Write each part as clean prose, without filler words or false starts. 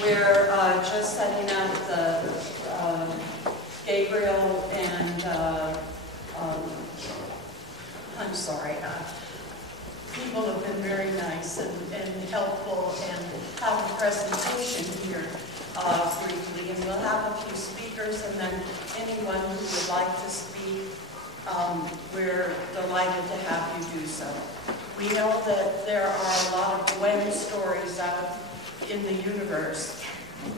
We're just setting up the Gabriel and, I'm sorry, people have been very nice and helpful and have a presentation here briefly. And we'll have a few speakers, and then anyone who would like to speak, we're delighted to have you do so. We know that there are a lot of Gwyn stories out in the universe,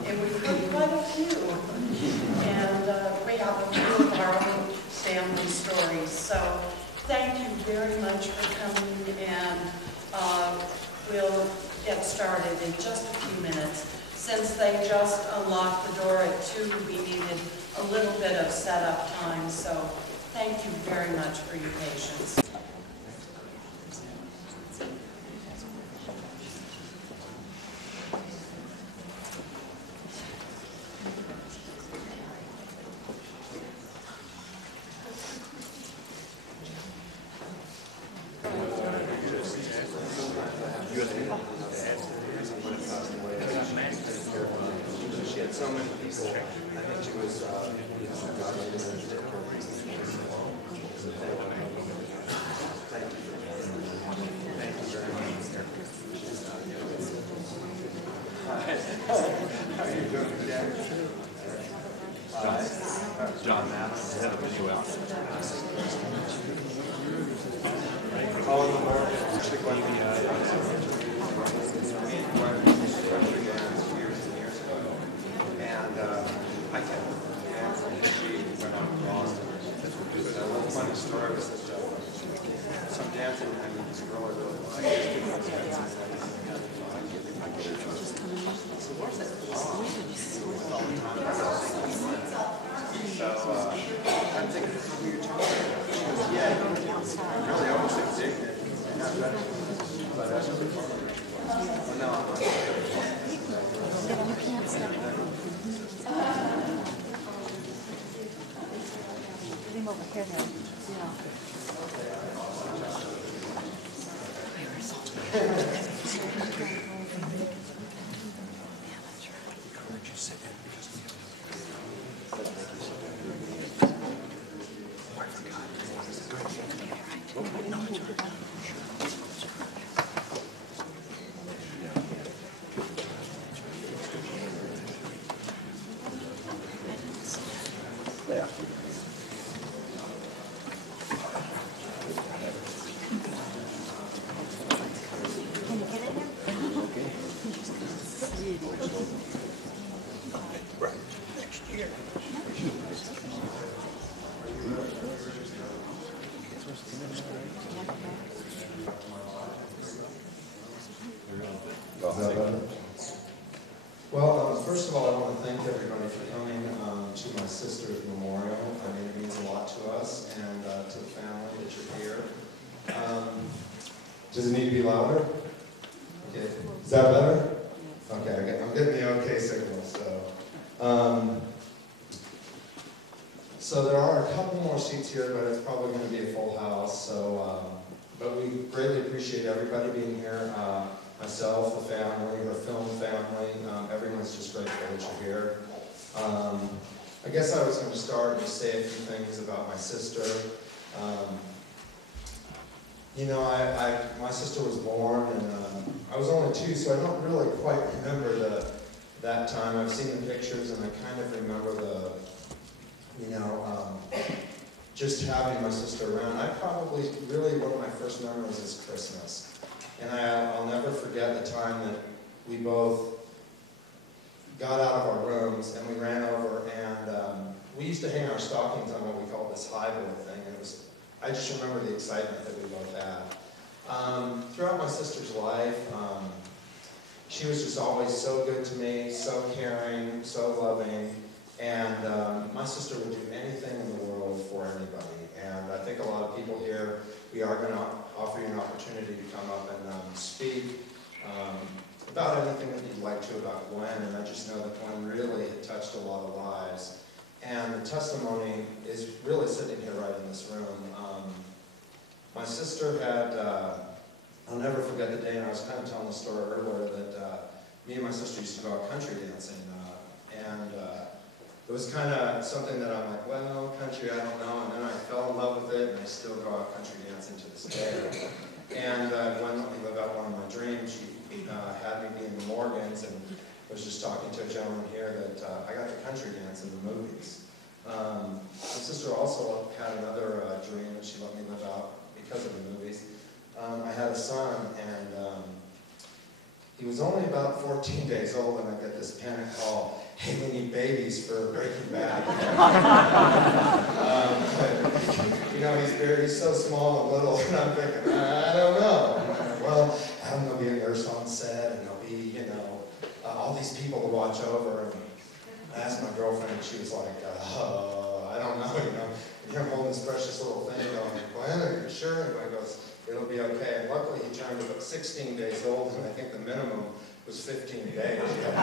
and we've heard quite a few. And we have a few of our own family stories. So thank you very much for coming, and we'll get started in just a few minutes. Since they just unlocked the door at 2, we needed a little bit of setup time, so thank you very much for your patience. She had so many people. I think she was, Thank you very much. How are you doing today? John Matt, head of the U.S. All in the world, particularly and I can she went on to Boston. But a little funny story was that some dancing, I mean, this girl I really liked. So I'm thinking, who you're talking about? She goes, yeah, really almost indignant. But that's really fun. Oh, no, I'm not. You can't step Get him over here then. Yeah. Can you get in there? Right. Next year. Well, first of all, I want to thank everybody for coming to my sister's memorial. I mean, it means a lot to us and to the family that you're here. Does it need to be louder? Okay. Is that better? Okay, I'm getting the okay signal. So there are a couple more seats here, but it's probably going to be a full house. But we greatly appreciate everybody being here. Myself, the family, her film family, everyone's just grateful that you're here. I guess I was going to start and say a few things about my sister. You know, my sister was born, and I was only 2, so I don't really quite remember that time. I've seen the pictures, and I kind of remember just having my sister around. Really, one of my first memories is Christmas. And I'll never forget the time that we both got out of our rooms and we ran over, and we used to hang our stockings on what we called this highboy thing. And I just remember the excitement that we both had. Throughout my sister's life, she was just always so good to me, so caring, so loving, and my sister would do anything in the world for anybody. And I think a lot of people here, we are going to offer you an opportunity to come up and speak about anything that you'd like to about Gwyn. And I just know that Gwyn really had touched a lot of lives. And the testimony is really sitting here right in this room. My sister had, I'll never forget the day, and I was kind of telling the story earlier, that me and my sister used to go out country dancing, and it was kind of something that I'm like, well, country, I don't know, and then I fell in love with it, and I still go out country dancing to this day. And Gwyn let me live out one of my dreams. She had me be in the Morgans, and was just talking to a gentleman here that I got to country dance in the movies. My sister also had another dream that she let me live out because of the movies. I had a son, and he was only about 14 days old, and I get this panic call, hey, we need babies for Breaking Bad. You know, he's so small and little, and I'm thinking, I don't know. Well, there'll be a nurse on set, and there'll be, you know, all these people to watch over. And I asked my girlfriend, and she was like, I don't know, you know. And I'm holding this precious little thing going, Gwyn, are you sure? And Gwyn goes, it'll be okay. And luckily, he turned about 16 days old, and I think the minimum was 15 days. You had to keep him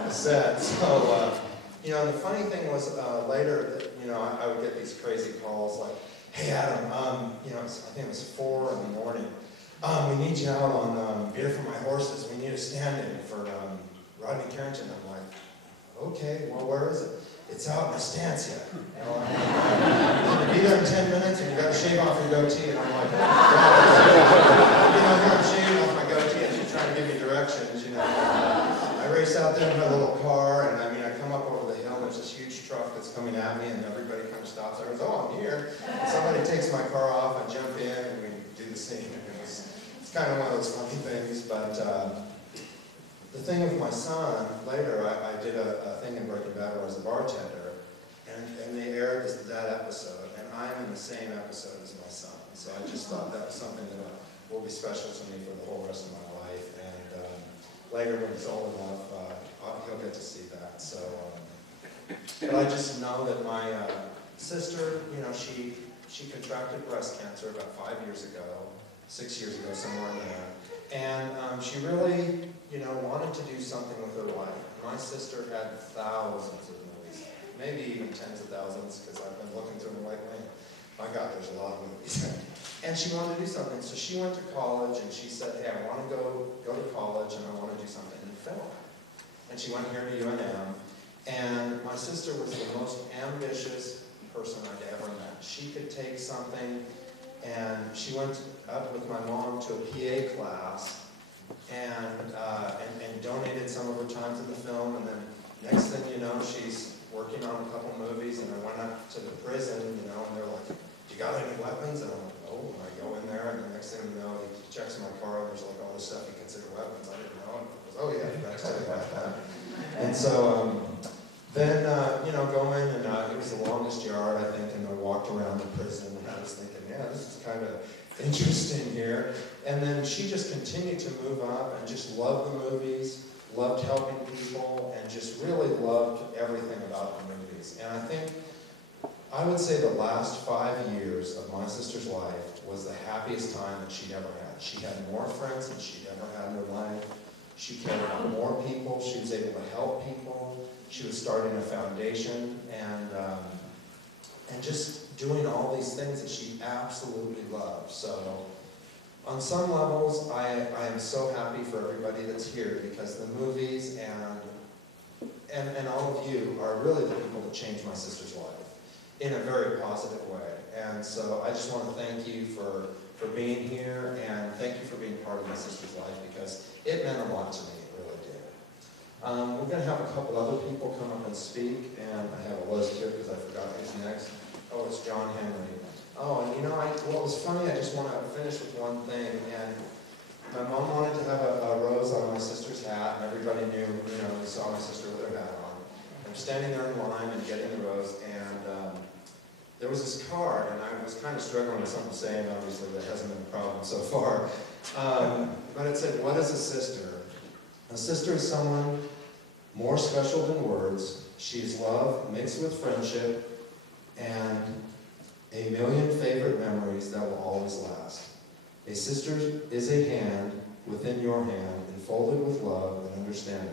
on the set. So, you know, and the funny thing was later, you know, I would get these crazy calls like, hey, Adam, you know, I think it was 4 in the morning. We need you out on Beer for My Horses. We need a stand-in for Rodney Carrington. I'm like, okay, well, where is it? It's out in Estancia. You know, be there in 10 minutes, and you got to shave off your goatee. And I'm like, you know, here I'm shaving off my goatee, and she's trying to give me directions. You know, I race out there in my little car, and I mean, I come up over the hill. And there's this huge truck that's coming at me, and everybody kind of stops. I goes, oh, I'm here. And somebody takes my car off. I jump in, and we do the scene. It's kind of one of those funny things, but the thing with my son, later I did a thing in Breaking Bad where I was a bartender, and they aired that episode, and I'm in the same episode as my son. So I just thought that was something that will be special to me for the whole rest of my life, and later when he's old enough, he'll get to see that. So, but I just know that my sister, you know, she contracted breast cancer about 5 years ago, 6 years ago, somewhere in there. And she really, you know, wanted to do something with her life. My sister had thousands of movies, maybe even tens of thousands, because I've been looking through them lately. My God, there's a lot of movies. And she wanted to do something, so she went to college, and she said, hey, I want to go to college, and I want to do something in film. And she went here to UNM, and my sister was the most ambitious person I'd ever met. She could take something, and she went up with my mom to a PA class and donated some of her time to the film, and then next thing you know, she's working on a couple movies, and I went up to the prison, you know, and they're like, you got any weapons? And I'm like, oh, and I go in there, and the next thing you know, he checks my car, and there's like all this stuff you consider weapons. I didn't know, and he goes, oh yeah, you gotta tell you about that. And so, then, you know, go in, and it was the longest yard, I think, and I walked around the prison, and I was thinking, yeah, this is kind of interesting here. And then she just continued to move up and just loved the movies, loved helping people, and just really loved everything about the movies. And I think, I would say the last 5 years of my sister's life was the happiest time that she'd ever had. She had more friends than she'd ever had in her life. She cared about more people. She was able to help people. She was starting a foundation, and just doing all these things that she absolutely loved. So on some levels, I am so happy for everybody that's here, because the movies and all of you are really the people that changed my sister's life in a very positive way. And so I just want to thank you for being here, and thank you for being part of my sister's life, because it meant a lot to me, it really did. We're going to have a couple other people come up and speak, and I have a list here because I forgot who's next. Oh, it's John Henry. Oh, and you know, what was funny, I just want to finish with one thing, and my mom wanted to have a rose on my sister's hat, and everybody knew, you know, they saw my sister with her hat on. I'm standing there in line and getting the rose, and there was this card, and I was kind of struggling with something to say, and obviously that hasn't been a problem so far. But it said, what is a sister? A sister is someone more special than words. She is love mixed with friendship and a million favorite memories that will always last. A sister is a hand within your hand, enfolded with love and understanding.